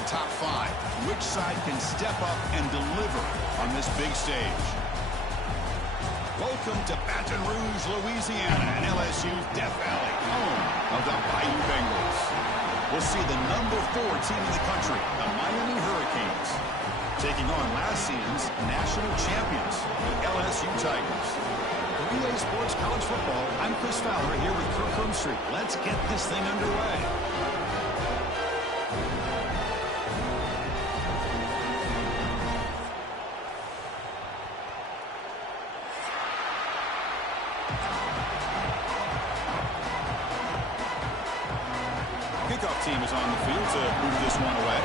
the top 5. Which side can step up and deliver on this big stage? Welcome to Baton Rouge, Louisiana, and LSU's Death Valley, home of the Bayou Bengals. We'll see the number 4 team in the country, the Miami Hurricanes, taking on last season's national champions, the LSU Tigers. For EA Sports College Football, I'm Chris Fowler here with Kirk Herbstreit. Let's get this thing underway. Kickoff team is on the field to move this one away.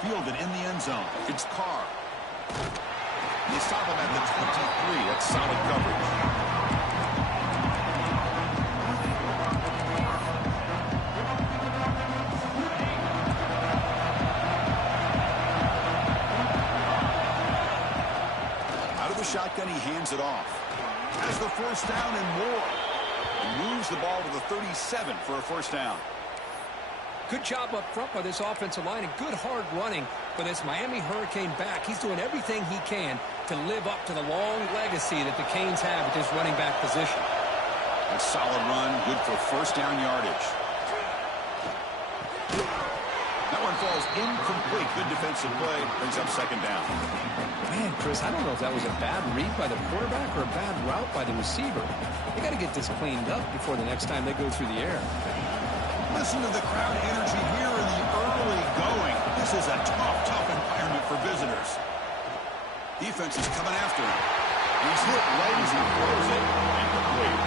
Fielded in the end zone. It's Carr. They stop him at the 23. That's solid coverage. Out of the shotgun, he hands it off. Has the first down and more. He moves the ball to the 37 for a first down. Good job up front by this offensive line and good hard running for this Miami Hurricane back. He's doing everything he can to live up to the long legacy that the Canes have at this running back position. A solid run, good for first down yardage. That one falls incomplete. Good defensive play, brings up second down. Man, Chris, I don't know if that was a bad read by the quarterback or a bad route by the receiver. They got to get this cleaned up before the next time they go through the air. Listen to the crowd energy here in the early going. This is a tough environment for visitors. Defense is coming after him. He's hit right as he throws it. Incomplete.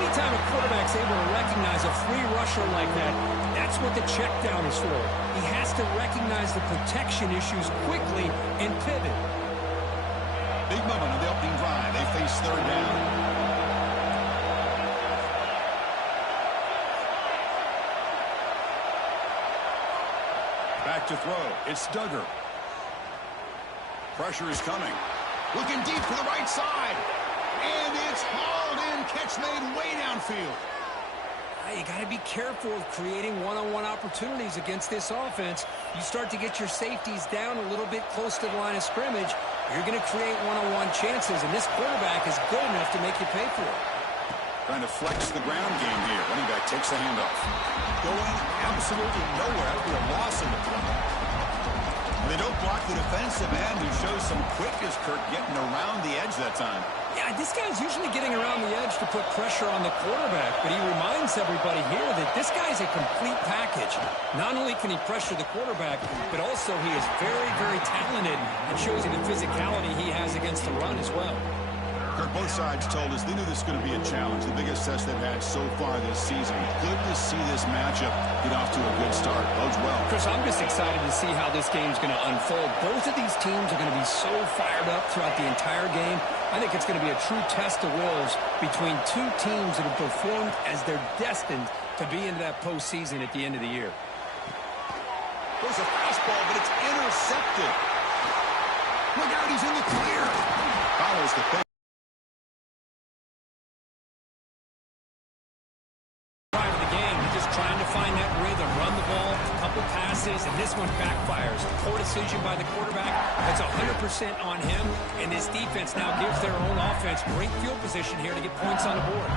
Anytime a quarterback's able to recognize a free rusher like that, that's what the check down is for. He has to recognize the protection issues quickly and pivot. Big moment on the opening drive. They face third down. Back to throw. It's Duggar. Pressure is coming. Looking deep to the right side. And it's hauled in. Catch made way downfield. You got to be careful of creating one-on-one opportunities against this offense. You start to get your safeties down a little bit close to the line of scrimmage, you're going to create one-on-one chances, and this quarterback is good enough to make you pay for it. Trying to flex the ground game here. Running back takes the handoff. Going absolutely nowhere after a loss in the throw. They don't block the defensive end, who shows some quickness, Kirk, getting around the edge that time. Yeah, this guy's usually getting around the edge to put pressure on the quarterback, but he reminds everybody here that this guy's a complete package. Not only can he pressure the quarterback, but also he is very, very talented and shows you the physicality he has against the run as well. Kirk, both sides told us they knew this was going to be a challenge, the biggest test they've had so far this season. Good to see this matchup get off to a good start. Bodes well. Chris, I'm just excited to see how this game's going to unfold. Both of these teams are going to be so fired up throughout the entire game. I think it's going to be a true test of wills between two teams that have performed as they're destined to be into that postseason at the end of the year. There's a fastball, but it's intercepted. Look out, he's in the clear. Follows the pitch. And this one backfires. Poor decision by the quarterback. That's 100% on him. And this defense now gives their own offense great field position here to get points on the board.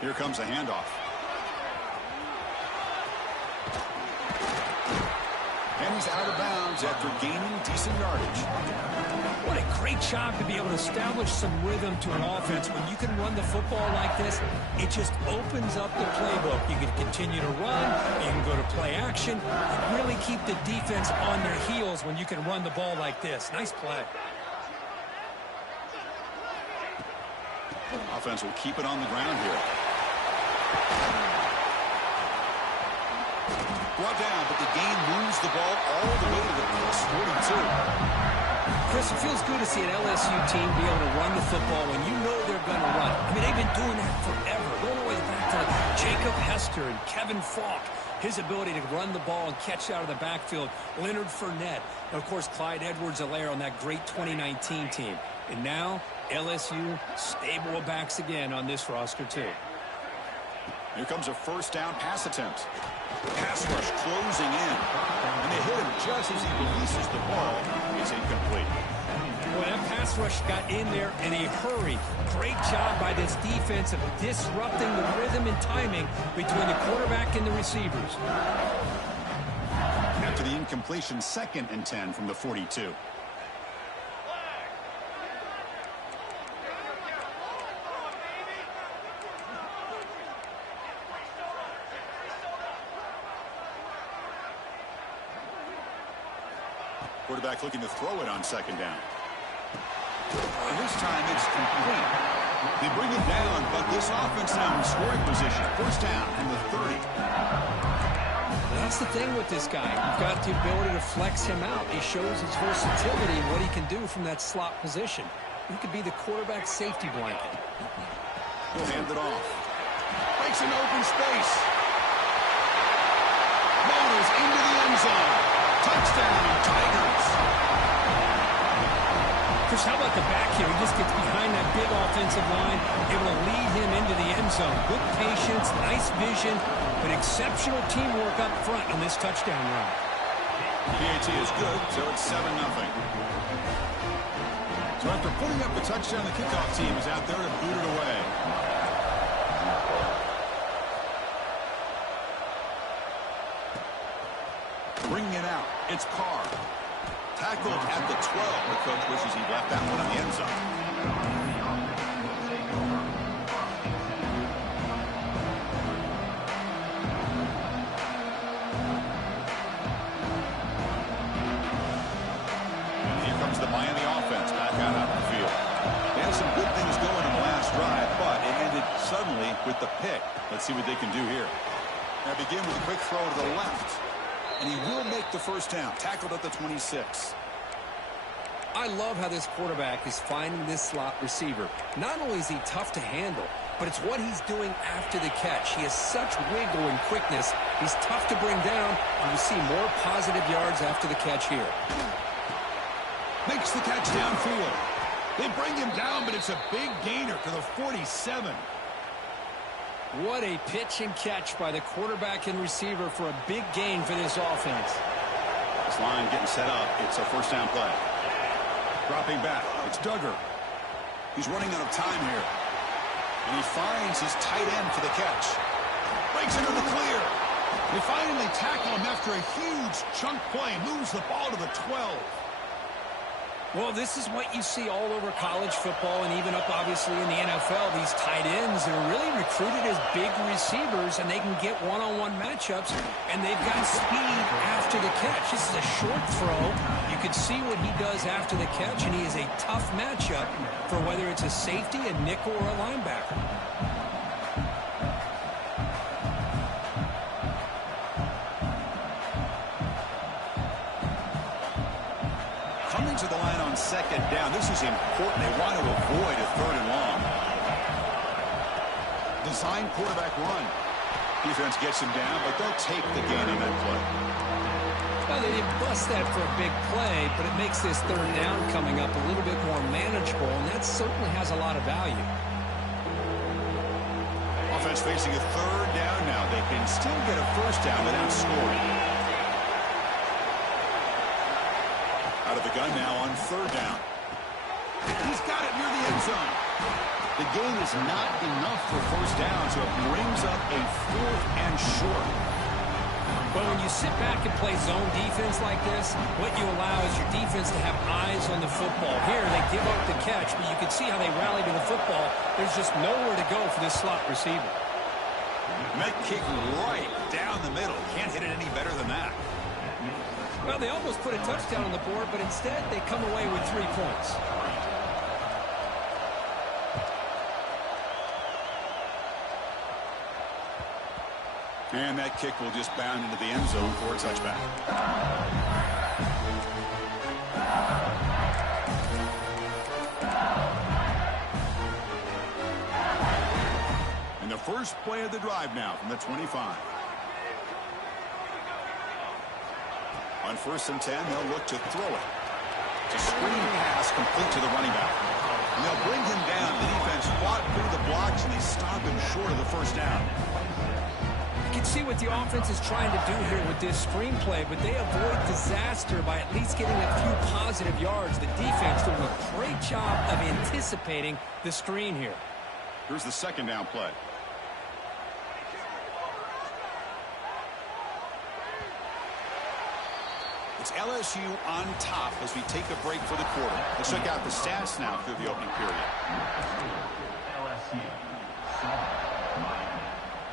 Here comes a handoff. And he's out of bounds after gaining decent yardage. What a great job to be able to establish some rhythm to an offense. When you can run the football like this, it just opens up the playbook. You can continue to run, you can go to play action, and really keep the defense on their heels when you can run the ball like this. Nice play. Offense will keep it on the ground here. Brought down, but the game moves the ball all the way to the plus 42. Chris, it feels good to see an LSU team be able to run the football when you know they're going to run. I mean, they've been doing that forever, going all the way back to Jacob Hester and Kevin Falk. His ability to run the ball and catch out of the backfield, Leonard Fournette, and, of course, Clyde Edwards-Helaire on that great 2019 team. And now, LSU stable of backs again on this roster, too. Here comes a first down pass attempt. Pass rush closing in. And they hit him just as he releases the ball. It's incomplete. Well, that pass rush got in there in a hurry. Great job by this defense of disrupting the rhythm and timing between the quarterback and the receivers. After the incompletion, 2nd and 10 from the 42. Quarterback looking to throw it on 2nd down. And this time it's complete. They bring it down, but this offense now in scoring position. First down from the 30. That's the thing with this guy. You've got the ability to flex him out. He shows his versatility and what he can do from that slot position. He could be the quarterback safety blanket. He'll hand it off. Breaks an open space. Motors into the end zone. Touchdown, Tigers. Chris, how about the back here? He just gets behind that big offensive line, able to lead him into the end zone. Good patience, nice vision, but exceptional teamwork up front on this touchdown run. PAT is good, so it's 7-0. So after putting up the touchdown, the kickoff team is out there to boot it away. Bringing it out, it's Carr. Tackled at the 12. The coach wishes he left that one in the end zone. And here comes the Miami offense back out on the field. They had some good things going in the last drive, but it ended suddenly with the pick. Let's see what they can do here. Now begin with a quick throw to the left. And he will make the first down. Tackled at the 26. I love how this quarterback is finding this slot receiver. Not only is he tough to handle, but it's what he's doing after the catch. He has such wiggle and quickness. He's tough to bring down, and you see more positive yards after the catch here. Makes the catch downfield. They bring him down, but it's a big gainer to the 47. What a pitch and catch by the quarterback and receiver for a big gain for this offense. This line getting set up. It's a first down play. Dropping back. It's Duggar. He's running out of time here. And he finds his tight end for the catch. Breaks into the clear. They finally tackle him after a huge chunk play. Moves the ball to the 12. Well, this is what you see all over college football and even up, obviously, in the NFL. These tight ends are really recruited as big receivers, and they can get one-on-one matchups, and they've got speed after the catch. This is a short throw. You can see what he does after the catch, and he is a tough matchup for whether it's a safety, a nickel, or a linebacker. Coming to the line on 2nd down. This is important. They want to avoid a 3rd and long. Design quarterback run. Defense gets him down, but they'll take the gain on that play. Well, they didn't bust that for a big play, but it makes this 3rd down coming up a little bit more manageable, and that certainly has a lot of value. Offense facing a 3rd down now. They can still get a first down without scoring. Out of the gun now on 3rd down. He's got it near the end zone. The gain is not enough for first down, so it brings up a 4th and short. But when you sit back and play zone defense like this, what you allow is your defense to have eyes on the football. Here, they give up the catch, but you can see how they rally to the football. There's just nowhere to go for this slot receiver. Met kick right down the middle. Can't hit it any better than that. Well, they almost put a touchdown on the board, but instead they come away with 3 points. And that kick will just bound into the end zone for a touchback. First play of the drive now from the 25. On 1st and 10, they'll look to throw it. It's a screen pass complete to the running back. And they'll bring him down. The defense fought through the blocks, and they stop him short of the first down. You can see what the offense is trying to do here with this screenplay, but they avoid disaster by at least getting a few positive yards. The defense doing a great job of anticipating the screen here. Here's the 2nd down play. It's LSU on top as we take a break for the quarter. Let's check out the stats now through the opening period.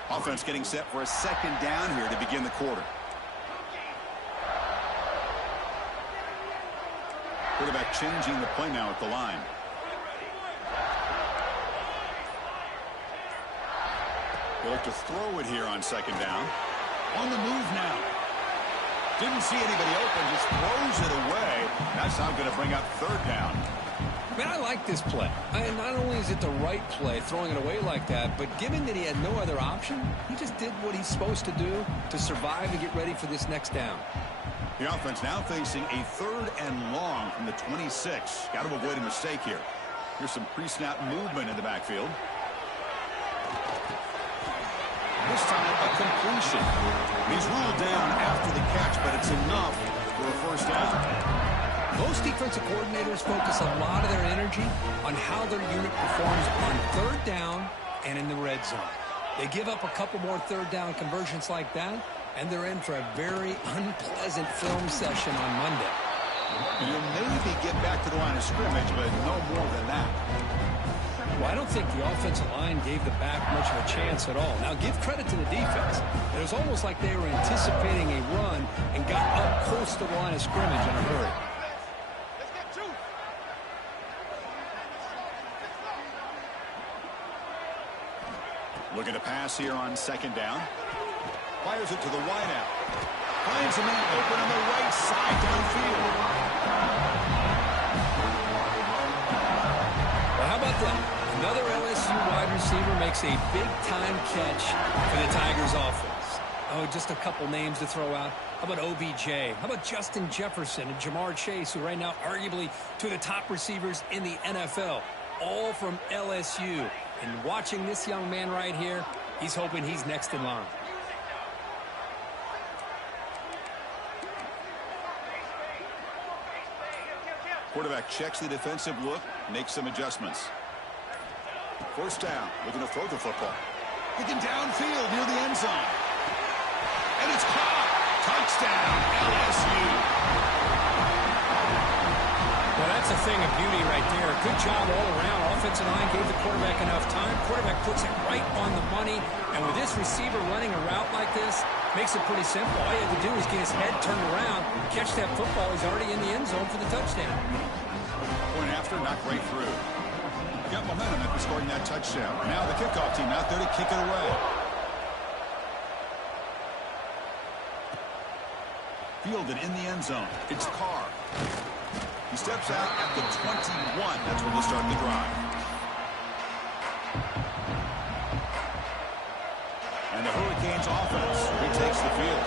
Offense getting set for a 2nd down here to begin the quarter. Quarterback changing the play now at the line. They look to throw it here on 2nd down. On the move now. Didn't see anybody open, just throws it away. That's not going to bring up 3rd down. Man, I like this play. And not only is it the right play, throwing it away like that, but given that he had no other option, he just did what he's supposed to do to survive and get ready for this next down. The offense now facing a 3rd and long from the 26. Got to avoid a mistake here. Here's some pre-snap movement in the backfield. This time, a completion. He's ruled down after the catch, but it's enough for a 1st down. Most defensive coordinators focus a lot of their energy on how their unit performs on 3rd down and in the red zone. They give up a couple more 3rd down conversions like that, and they're in for a very unpleasant film session on Monday. You'll maybe get back to the line of scrimmage, but no more than that. Well, I don't think the offensive line gave the back much of a chance at all. Now, give credit to the defense. It was almost like they were anticipating a run and got up close to the line of scrimmage in a hurry. Looking to pass here on 2nd down. Fires it to the wideout. Finds a man open on the right side downfield. Well, how about that? Another LSU wide receiver makes a big-time catch for the Tigers offense. Oh, just a couple names to throw out. How about OBJ? How about Justin Jefferson and Jamar Chase, who right now arguably two of the top receivers in the NFL, all from LSU. And watching this young man right here, he's hoping he's next in line. Quarterback checks the defensive look, makes some adjustments. 1st down, looking to throw the football. Looking downfield near the end zone. And it's caught. Touchdown, LSU. Well, that's a thing of beauty right there. Good job all around. Offensive line gave the quarterback enough time. Quarterback puts it right on the money. And with this receiver running a route like this, makes it pretty simple. All you have to do is get his head turned around, catch that football. He's already in the end zone for the touchdown. Point after, not right through. Got momentum after scoring that touchdown. Now the kickoff team out there to kick it away. Fielded in the end zone. It's Carr. He steps out at the 21. That's when they start the drive. And the Hurricanes offense retakes the field.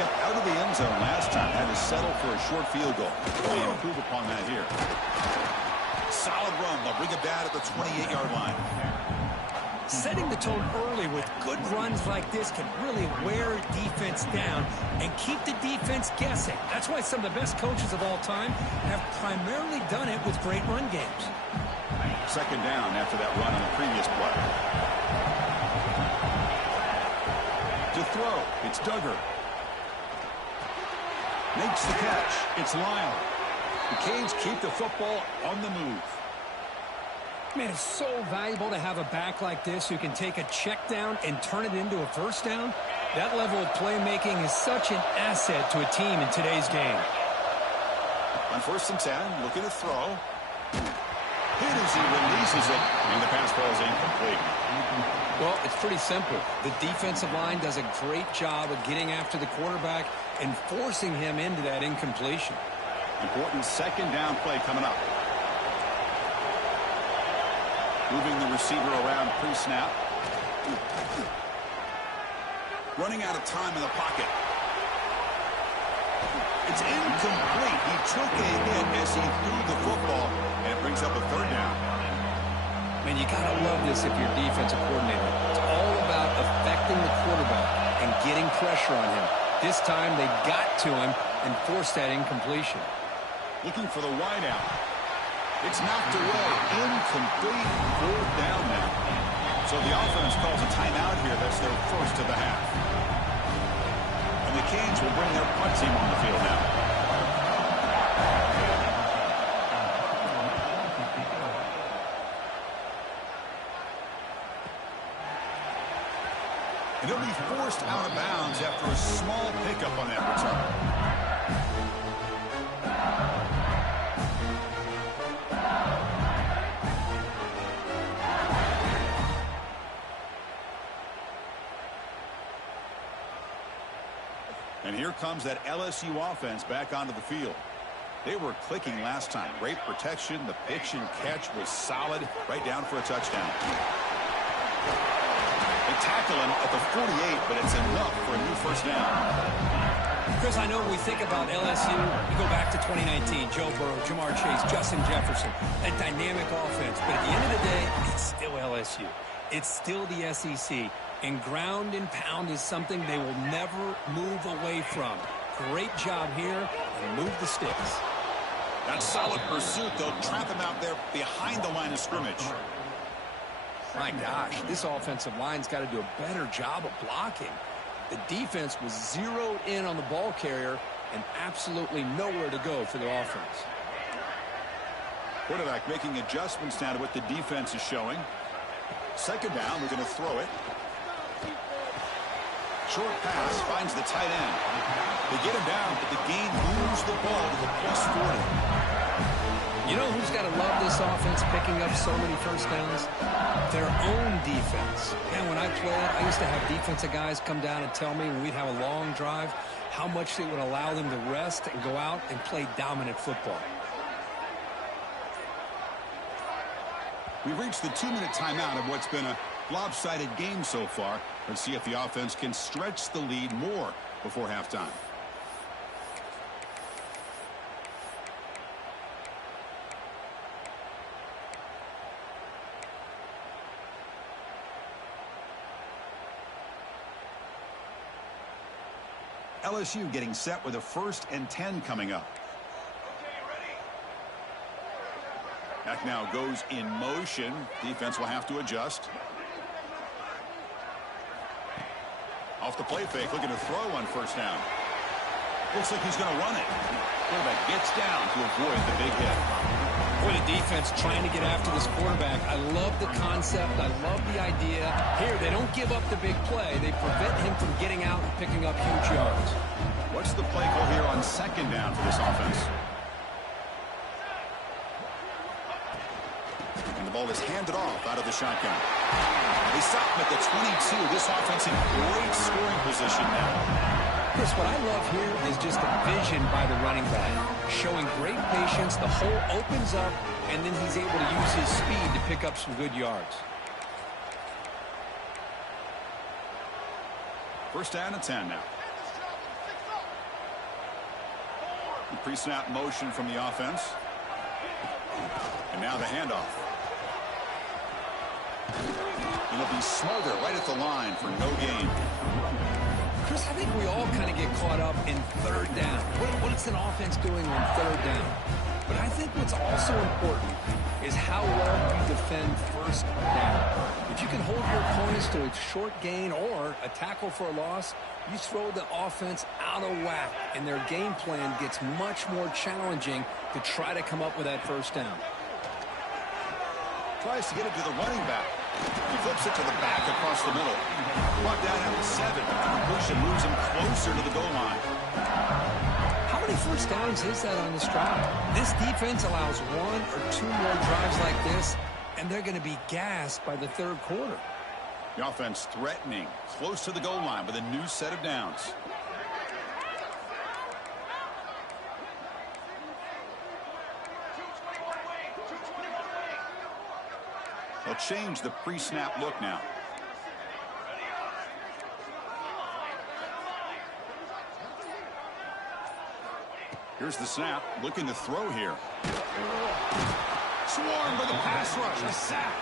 Kept out of the end zone last time. Had to settle for a short field goal. They improve upon that here. Solid run. They'll bring it down at the 28-yard line. Setting the tone early with good runs like this can really wear defense down and keep the defense guessing. That's why some of the best coaches of all time have primarily done it with great run games. 2nd down after that run on the previous play. To throw, it's Duggar. Makes the catch. It's Lyle. The Canes keep the football on the move. Man, it's so valuable to have a back like this who can take a check down and turn it into a 1st down. That level of playmaking is such an asset to a team in today's game. On 1st and 10, looking to throw. Hit as he releases it, and the pass falls incomplete. Well, it's pretty simple. The defensive line does a great job of getting after the quarterback and forcing him into that incompletion. Important 2nd down play coming up. Moving the receiver around pre-snap. Running out of time in the pocket. It's incomplete. He took a hit as he threw the football, and it brings up a third down. Man, you got to love this if you're a defensive coordinator. It's all about affecting the quarterback and getting pressure on him. This time they got to him and forced that incompletion. Looking for the wideout. It's knocked away. Incomplete. Fourth down now. So the offense calls a timeout here. That's their first of the half. And the Canes will bring their punt team on the field now. And he'll be forced out of bounds after a small pickup on that return. And here comes that LSU offense back onto the field. They were clicking last time. Great protection. The pitch and catch was solid. Right down for a touchdown. They tackle him at the 48, but it's enough for a new first down. Chris, I know when we think about LSU, you go back to 2019, Joe Burrow, Jamar Chase, Justin Jefferson, that dynamic offense. But at the end of the day, it's still LSU. It's still the SEC. And ground and pound is something they will never move away from. Great job here, and move the sticks. That's solid pursuit. They'll trap him out there behind the line of scrimmage. My gosh, this offensive line's got to do a better job of blocking. The defense was zeroed in on the ball carrier and absolutely nowhere to go for the offense. Quarterback making adjustments now to what the defense is showing. Second down, we're going to throw it. Short pass finds the tight end. They get him down, but the gain moves the ball to the +40. You know who's got to love this offense picking up so many first downs? Their own defense. Man, when I played, I used to have defensive guys come down and tell me when we'd have a long drive how much it would allow them to rest and go out and play dominant football. We've reached the 2-minute timeout of what's been a lopsided game so far. Let's see if the offense can stretch the lead more before halftime. LSU getting set with a 1st and 10 coming up. Back now goes in motion. Defense will have to adjust. Off the play fake, looking to throw on first down. Looks like he's going to run it. Quarterback gets down to avoid the big hit. Boy, the defense trying to get after this quarterback. I love the concept. I love the idea. Here, they don't give up the big play. They prevent him from getting out and picking up huge yards. What's the play call here on second down for this offense? And the ball is handed off out of the shotgun. They stop him at the 22. This offense in great scoring position now. Chris, what I love here is just the vision by the running back. Showing great patience. The hole opens up, and then he's able to use his speed to pick up some good yards. First down and 10 now. The pre-snap motion from the offense. And now the handoff. And it'll be Smolder right at the line for no gain. Chris, I think we all kind of get caught up in third down. What's an offense doing on third down? But I think what's also important is how well you defend first down. If you can hold your opponents to a short gain or a tackle for a loss, you throw the offense out of whack, and their game plan gets much more challenging to try to come up with that first down. Tries to get it to the running back. He flips it to the back across the middle. Brought down at the 7. Completion moves him closer to the goal line. How many first downs is that on this drive? This defense allows 1 or 2 more drives like this, and they're going to be gassed by the third quarter. The offense threatening, close to the goal line with a new set of downs. They'll change the pre-snap look now. Here's the snap, looking to throw here. Swarmed by the pass rush, a sack.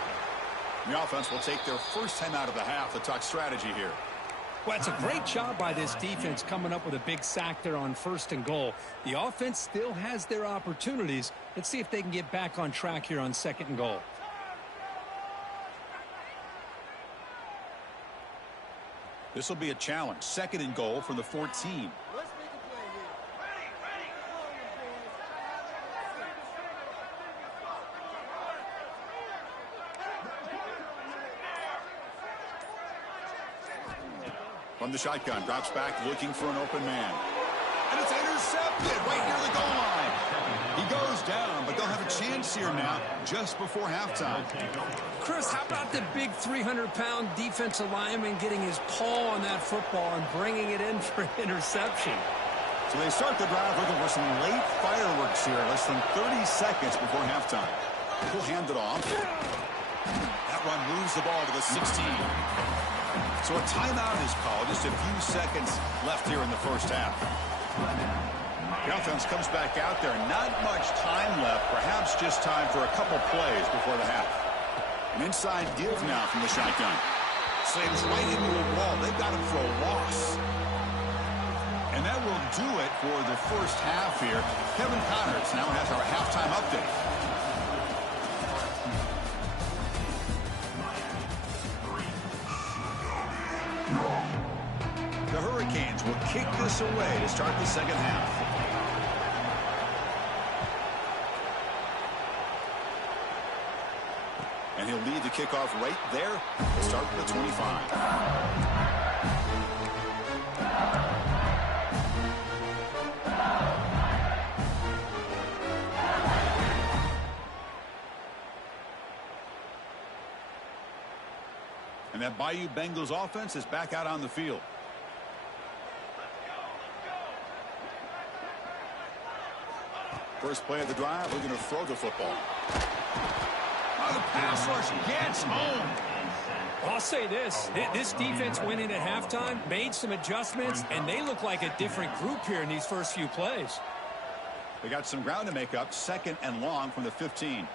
The offense will take their first time out of the half to talk strategy here. Well, it's a great job by this defense coming up with a big sack there on 1st and goal. The offense still has their opportunities. Let's see if they can get back on track here on 2nd and goal. This will be a challenge. 2nd and goal from the 14. From the shotgun, drops back, looking for an open man. And it's intercepted right near the goal line. He goes down, but they'll have a chance here now, just before halftime. Chris, how about the big 300-pound defensive lineman getting his paw on that football and bringing it in for an interception? So they start the drive looking for some late fireworks here, less than 30 seconds before halftime. He'll hand it off. That run moves the ball to the 16. So a timeout is called. Just a few seconds left here in the first half. The offense comes back out there. Not much time left. Perhaps just time for a couple plays before the half. An inside give now from the shotgun. Slams right into a wall. They've got him for a loss. And that will do it for the first half here. Kevin Connors now has our halftime update. The Hurricanes will kick this away to start the second half. And he'll lead the kickoff right there. We'll start with the 25. And that Bayou Bengals offense is back out on the field. First play of the drive, we're going to throw the football. Oh, the pass rush gets home. I'll say this. This defense went in at halftime, made some adjustments, and they look like a different group here in these first few plays. They got some ground to make up, 2nd and long from the 15.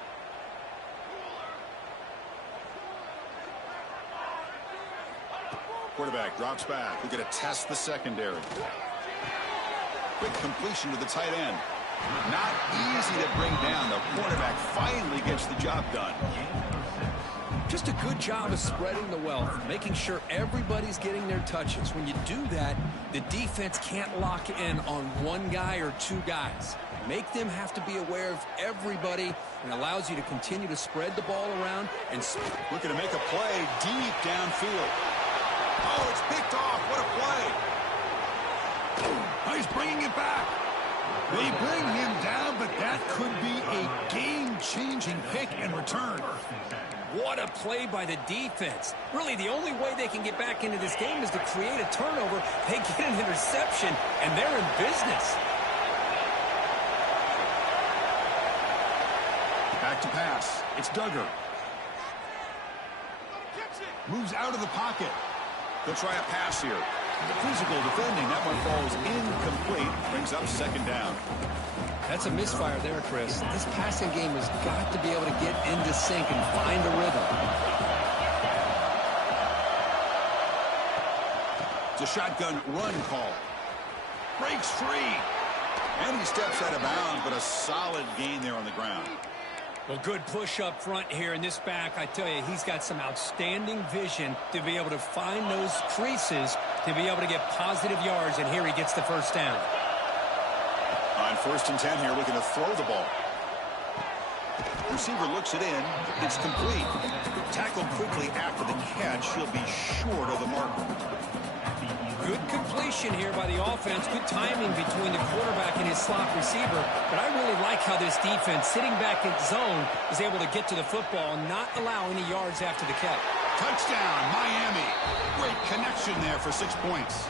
Quarterback drops back. We're going to test the secondary. Quick completion to the tight end. Not easy to bring down. The quarterback finally gets the job done. Just a good job of spreading the wealth, making sure everybody's getting their touches. When you do that, the defense can't lock in on one guy or two guys. Make them have to be aware of everybody, and allows you to continue to spread the ball around. And looking to make a play deep downfield. Oh, it's picked off. What a play. Oh, he's bringing it back. They bring him down, but that could be a game-changing pick and return. What a play by the defense. Really, the only way they can get back into this game is to create a turnover. They get an interception, and they're in business. Back to pass. It's Duggar. Moves out of the pocket. He'll try a pass here. The physical defending. That one falls incomplete. Brings up 2nd down. That's a misfire there, Chris. This passing game has got to be able to get into sync and find a rhythm. It's a shotgun run call. Breaks free. And he steps out of bounds, but a solid gain there on the ground. Well, good push up front here in this back. I tell you, he's got some outstanding vision to be able to find those creases to be able to get positive yards, and here he gets the first down. On 1st and 10 here, looking to throw the ball. Receiver looks it in. It's complete. Tackled quickly after the catch. He'll be short of the marker. Good completion here by the offense. Good timing between the quarterback and his slot receiver. But I really like how this defense, sitting back in zone, is able to get to the football and not allow any yards after the catch. Touchdown, Miami. Great connection there for 6 points.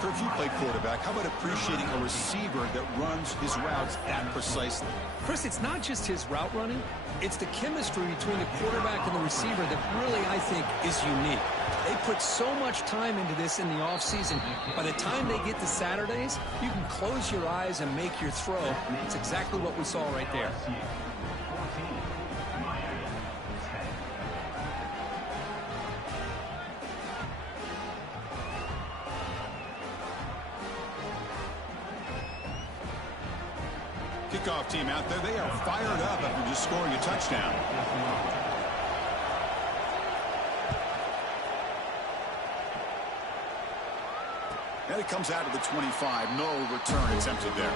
If you play quarterback, how about appreciating a receiver that runs his routes that precisely? Chris, it's not just his route running. It's the chemistry between the quarterback and the receiver that really, I think, is unique. They put so much time into this in the offseason. By the time they get to Saturdays, you can close your eyes and make your throw. It's exactly what we saw right there. Kickoff team out there, they are fired up after just scoring a touchdown. And it comes out of the 25. No return attempted there.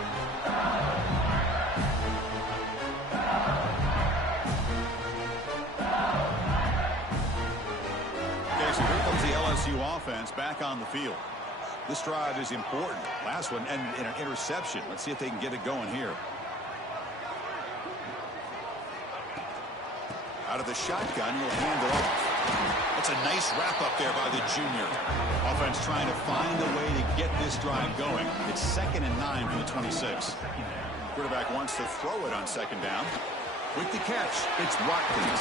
Okay, so here comes the LSU offense back on the field. This drive is important. Last one, and an interception. Let's see if they can get it going here. Out of the shotgun, he'll hand it off. That's a nice wrap up there by the junior. Offense trying to find a way to get this drive going. It's 2nd and 9 from the 26. Quarterback wants to throw it on 2nd down. With the catch, it's Watkins.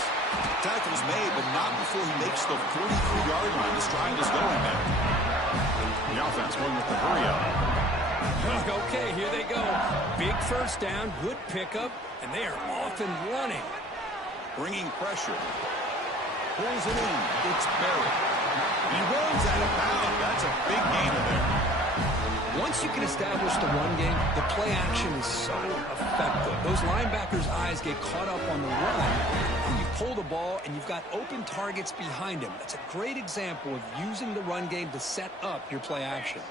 Tackle's made, but not before he makes the 43-yard line. This drive is going now. The offense going with the hurry up. Okay, here they go. Big first down, good pickup, and they are off and running. Bringing pressure. Pulls it in. It's Barrett. He runs out of bounds. That's a big gain there. Once you can establish the run game, the play action is so effective. Those linebackers' eyes get caught up on the run, and you pull the ball, and you've got open targets behind him. That's a great example of using the run game to set up your play action.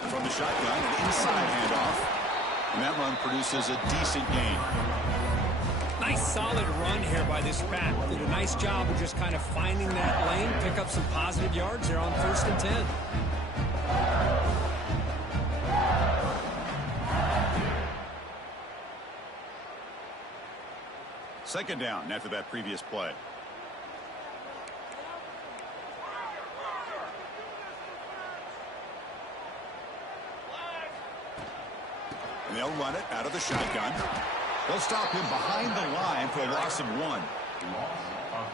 From the shotgun, an inside handoff. And that run produces a decent gain. Nice solid run here by this back. Did a nice job of just kind of finding that lane, pick up some positive yards there on 1st and 10. Second down after that previous play. And they'll run it out of the shotgun. They'll stop him behind the line for a loss of 1.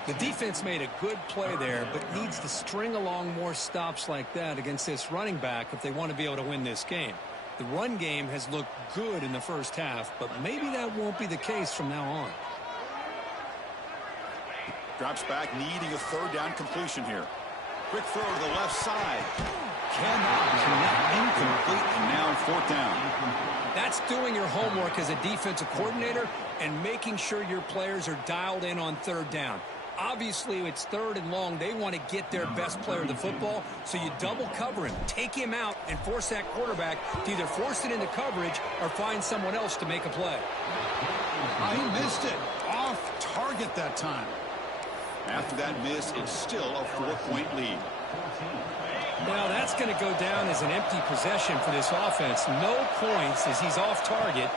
The defense made a good play there, but needs to string along more stops like that against this running back if they want to be able to win this game. The run game has looked good in the first half, but maybe that won't be the case from now on. Drops back, needing a 3rd down completion here. Quick throw to the left side. Cannot connect, incomplete, and now 4th down. That's doing your homework as a defensive coordinator and making sure your players are dialed in on 3rd down. Obviously, it's 3rd and long. They want to get their best player the football, so you double cover him, take him out, and force that quarterback to either force it into coverage or find someone else to make a play. He missed it. Off target that time. After that miss, it's still a 4-point lead. Now that's going to go down as an empty possession for this offense. No points as he's off target.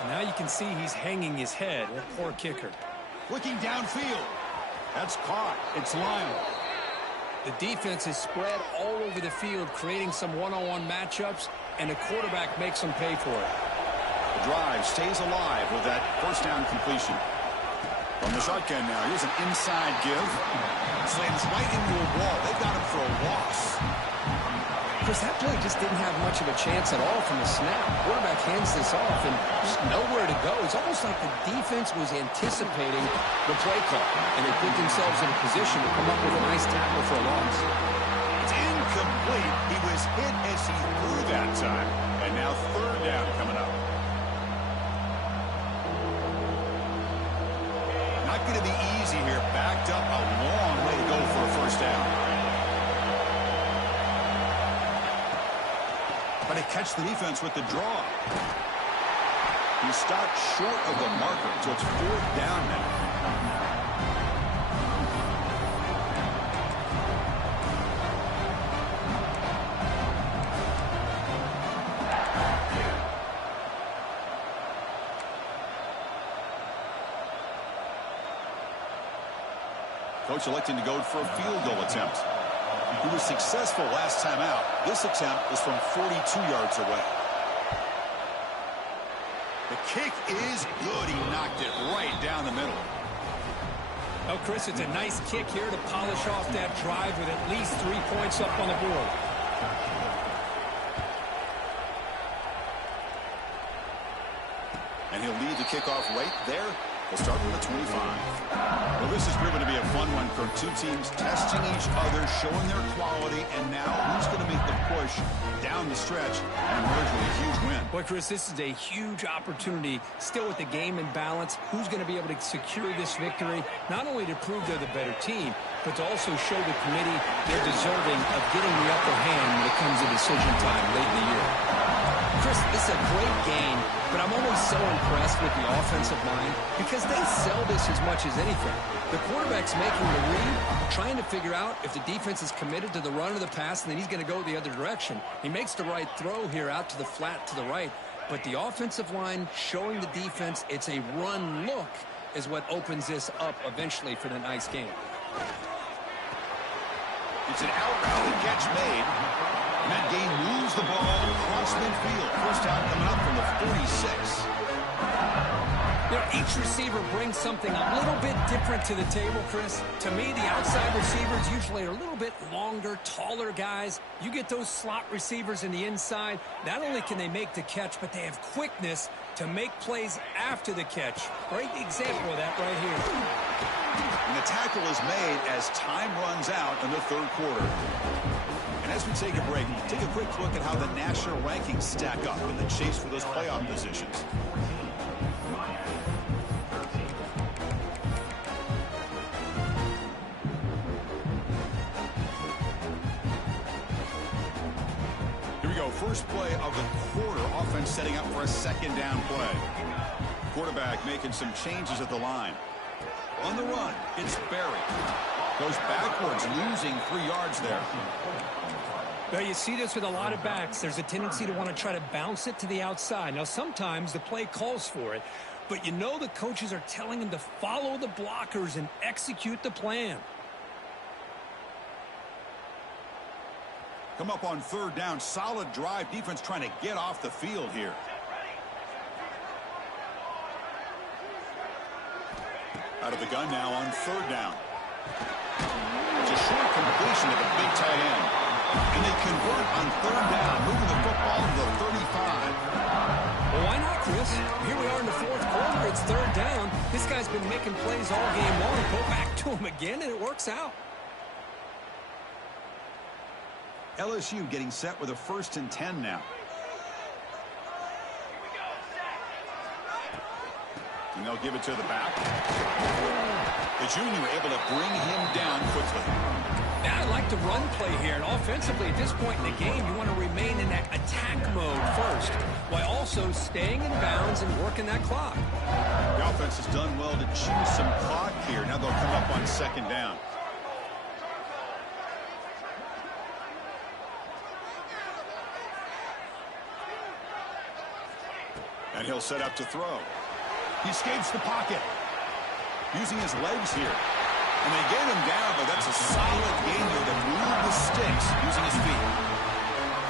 And now you can see he's hanging his head. What a poor kicker. Looking downfield. That's caught. It's Lyle. The defense is spread all over the field, creating some one-on-one matchups, and the quarterback makes them pay for it. The drive stays alive with that 1st down completion. From the shotgun now, here's an inside give. Slams right into a wall. They've got him for a loss. Chris, that play just didn't have much of a chance at all from the snap. Quarterback hands this off and just nowhere to go. It's almost like the defense was anticipating the play call, and they put themselves in a position to come up with a nice tackle for a loss. It's incomplete. He was hit as he threw that time. And now 3rd down coming up. Not going to be easy here. Backed up a long way to go for a 1st down. But to catch the defense with the draw. He stopped short of the marker, so it's 4th down now. Coach electing to go for a field goal attempt. He was successful last time out. This attempt is from 42 yards away. The kick is good. He knocked it right down the middle. Oh, Chris, it's a nice kick here to polish off that drive with at least 3 points up on the board. And he'll lead the kickoff right there. We'll start from the 25. Well, this has proven to be a fun one for two teams testing each other, showing their quality, and now who's going to make the push down the stretch and emerge with a huge win. Boy, Chris, this is a huge opportunity still with the game in balance. Who's going to be able to secure this victory, not only to prove they're the better team, but to also show the committee they're deserving of getting the upper hand when it comes to decision time late in the year. Chris, this is a great game, but I'm always so impressed with the offensive line because they sell this as much as anything. The quarterback's making the read, trying to figure out if the defense is committed to the run or the pass, and then he's going to go the other direction. He makes the right throw here out to the flat to the right, but the offensive line showing the defense it's a run look is what opens this up eventually for the nice game. It's an out-route catch made. And that game moves the ball across midfield. First down coming up from the 46. You know, each receiver brings something a little bit different to the table, Chris. To me, the outside receivers usually are a little bit longer, taller guys. You get those slot receivers in the inside, not only can they make the catch, but they have quickness to make plays after the catch. Great example of that right here. And the tackle is made as time runs out in the third quarter. And as we take a break, take a quick look at how the national rankings stack up in the chase for those playoff positions. Here we go. First play of the quarter. Offense setting up for a second down play. Quarterback making some changes at the line. On the run, it's Barry. Goes backwards, losing 3 yards there. Well, you see this with a lot of backs. There's a tendency to want to try to bounce it to the outside. Now, sometimes the play calls for it, but you know the coaches are telling them to follow the blockers and execute the plan. Come up on third down. Solid drive. Defense trying to get off the field here. Out of the gun now on third down. It's a short completion to the big tight end. And they convert on third down, moving the football to the 35. Well, why not, Chris? Here we are in the fourth quarter. It's third down. This guy's been making plays all game long. Go back to him again, and it works out. LSU getting set with a 1st and 10 now. And they'll give it to the back. The junior able to bring him down quickly. Yeah, I like the run play here. And offensively, at this point in the game, you want to remain in that attack mode first, while also staying in bounds and working that clock. The offense has done well to choose some clock here. Now they'll come up on second down. And he'll set up to throw. He escapes the pocket. Using his legs here. And they get him down, but that's a solid game there to move the sticks using his feet.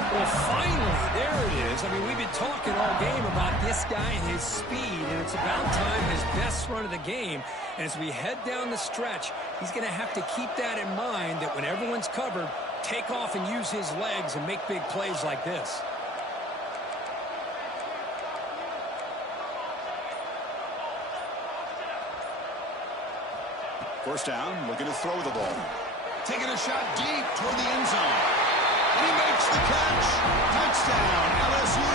Well, finally, there it is. I mean, we've been talking all game about this guy and his speed, and it's about time his best run of the game. And as we head down the stretch, he's going to have to keep that in mind, that when everyone's covered, take off and use his legs and make big plays like this. First down, looking to throw the ball. Taking a shot deep toward the end zone. And he makes the catch. Touchdown, LSU.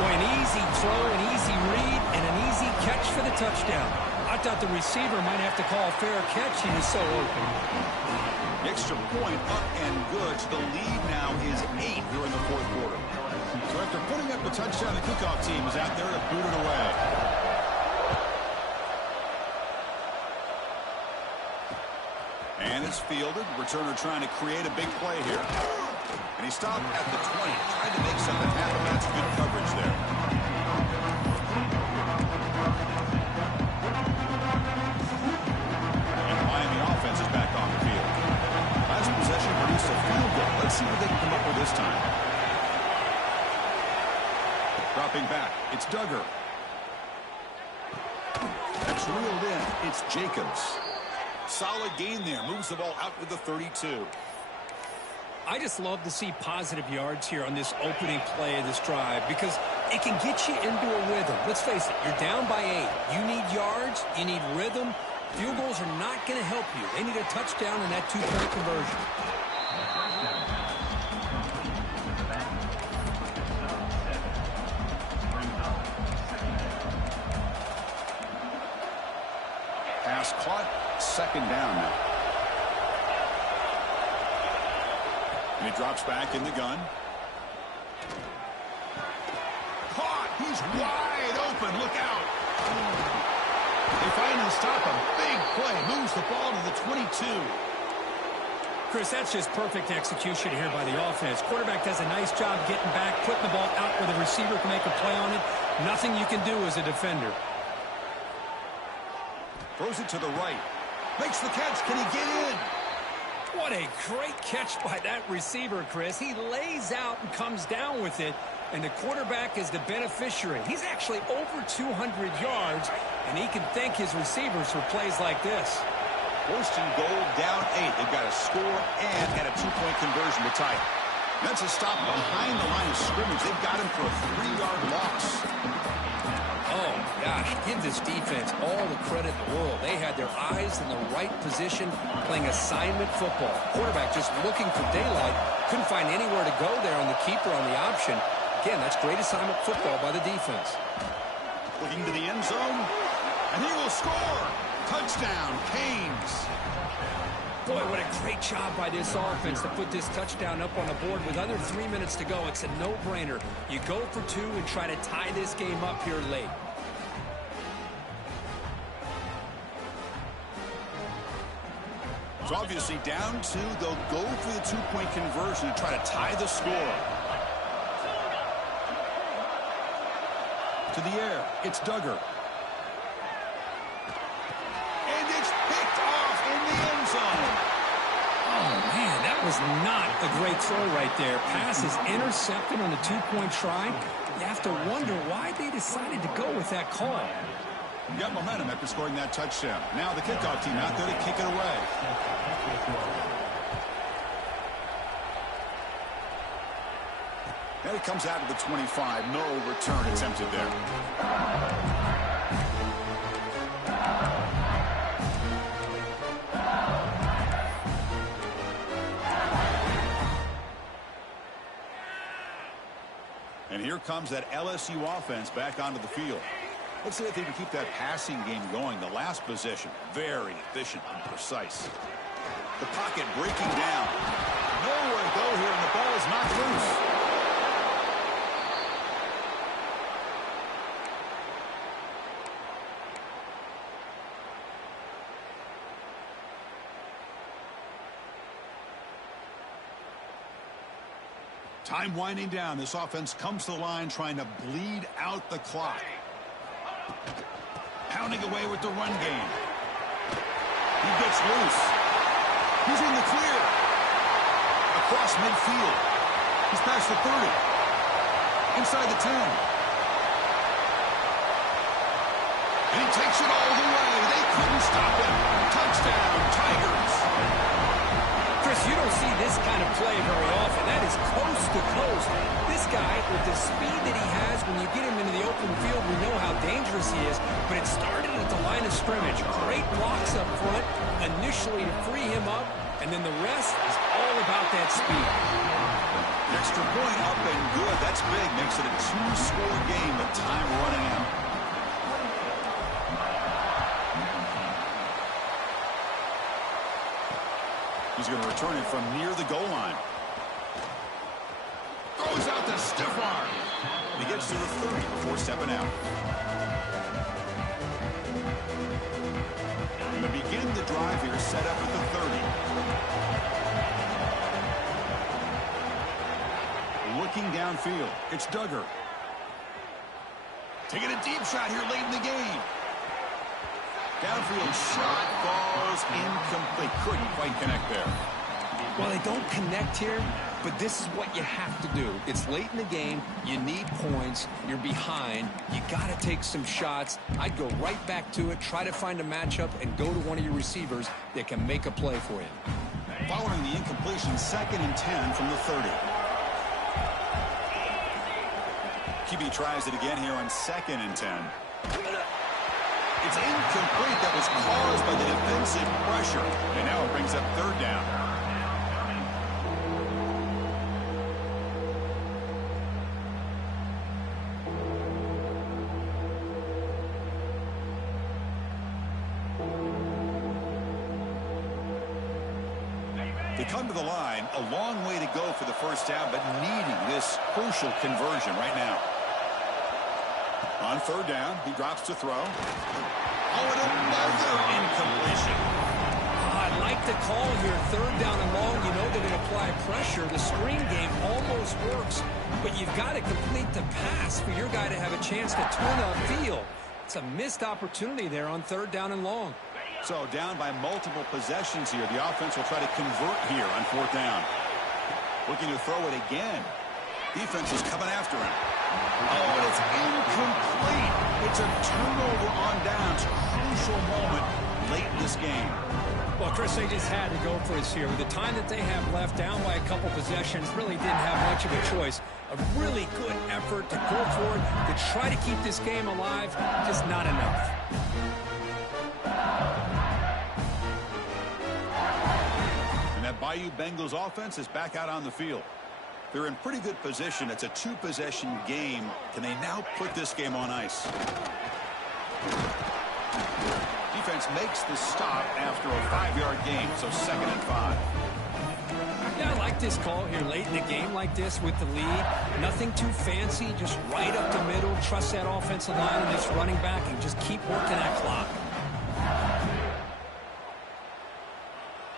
Boy, an easy throw, an easy read, and an easy catch for the touchdown. I thought the receiver might have to call a fair catch. He was so open. Extra point up and good. So the lead now is 8 here in the fourth quarter. So after putting up the touchdown, the kickoff team is out there to boot it away. And it's fielded. Returner trying to create a big play here. And he stopped at the 20. Trying to make something happen. That's good coverage there. And the Miami offense is back on the field. It's Duggar. That's reeled in. It's Jacobs. Solid gain there. Moves the ball out with the 32. I just love to see positive yards here on this opening play of this drive because it can get you into a rhythm. Let's face it, you're down by 8. You need yards, you need rhythm. Field goals are not going to help you. They need a touchdown and that 2-point conversion. Pass caught. Second down now. And he drops back in the gun. Caught. He's wide open. Look out. They finally stop him. Big play. Moves the ball to the 22. Chris, that's just perfect execution here by the offense. Quarterback does a nice job getting back, putting the ball out where the receiver can make a play on it. Nothing you can do as a defender. Throws it to the right. Makes the catch. Can he get in? What a great catch by that receiver, Chris. He lays out and comes down with it, and the quarterback is the beneficiary. He's actually over 200 yards, and he can thank his receivers for plays like this. First and goal, down 8. They've got a score and a 2-point conversion to tie it. That's a stop behind the line of scrimmage. They've got him for a 3-yard loss. Oh, gosh, give this defense all the credit in the world. They had their eyes in the right position, playing assignment football. Quarterback just looking for daylight. Couldn't find anywhere to go there on the keeper on the option. Again, that's great assignment football by the defense. Looking to the end zone, and he will score. Touchdown, Canes. Boy, what a great job by this offense to put this touchdown up on the board with under 3 minutes to go. It's a no-brainer. You go for 2 and try to tie this game up here late. It's obviously down 2. They'll go for the 2-point conversion to try to tie the score. To the air, it's Duggar. And it's picked off in the end zone. Oh, man, that was not a great throw right there. Pass is intercepted on the 2-point try. You have to wonder why they decided to go with that call. Got momentum after scoring that touchdown. Now the kickoff team out there to kick it away. And it comes out to the 25. No return attempted there. And here comes that LSU offense back onto the field. Let's see if they can keep that passing game going. The last possession, very efficient and precise. The pocket breaking down. Nowhere to go here, and the ball is knocked loose. Time winding down. This offense comes to the line trying to bleed out the clock. Pounding away with the run game. He gets loose. He's in the clear. Across midfield. He's past the 30. Inside the 10. And he takes it all the way. They couldn't stop him. Touchdown, Tigers. Chris, you don't see this kind of play very often. That is coast to coast. This guy, with the speed that he has, when you get him into the open field, we know how dangerous he is. But it started at the line of scrimmage. Great blocks up front, initially to free him up, and then the rest is all about that speed. Extra point up and good. That's big. Makes it a 2-score game, but time running out. He's going to return it from near the goal line. Throws out the stiff arm. He gets to the 30 before stepping out. And to begin the drive here, set up at the 30. Looking downfield, it's Duggar. Taking a deep shot here late in the game. Downfield shot falls incomplete. Couldn't quite connect there. Well, they don't connect here, but this is what you have to do. It's late in the game. You need points. You're behind. You got to take some shots. I'd go right back to it, try to find a matchup, and go to one of your receivers that can make a play for you. Following the incompletion, 2nd and 10 from the 30. QB tries it again here on 2nd and 10. It's incomplete. That was caused by the defensive pressure. And now it brings up 3rd down. They come to the line, a long way to go for the 1st down, but needing this crucial conversion right now. On 3rd down, he drops to throw. Oh, and another incompletion. I like the call here. 3rd down and long. You know they're going to apply pressure. The screen game almost works, but you've got to complete the pass for your guy to have a chance to turn upfield. It's a missed opportunity there on 3rd down and long. So down by multiple possessions here. The offense will try to convert here on 4th down. Looking to throw it again. Defense is coming after him. Oh, and it's incomplete. It's a turnover on downs. Crucial moment late in this game. Well, Chris, they just had to go for us here. With the time that they have left, down by a couple possessions, really didn't have much of a choice. A really good effort to go for it, to try to keep this game alive, just not enough. And that Bayou Bengals offense is back out on the field. They're in pretty good position. It's a 2-possession game. Can they now put this game on ice? Defense makes the stop after a 5-yard gain, so 2nd and 5. Yeah, I like this call here late in the game like this with the lead. Nothing too fancy, just right up the middle. Trust that offensive line and this running back and just keep working that clock.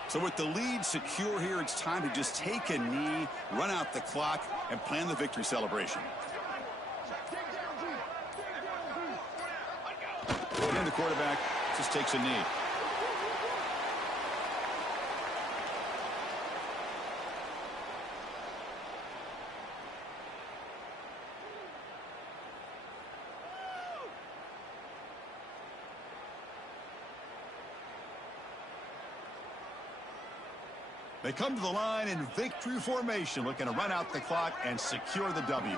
So with the lead secure here, it's time to just take a knee, run out the clock, and plan the victory celebration. And the quarterback just takes a knee. They come to the line in victory formation, looking to run out the clock and secure the W.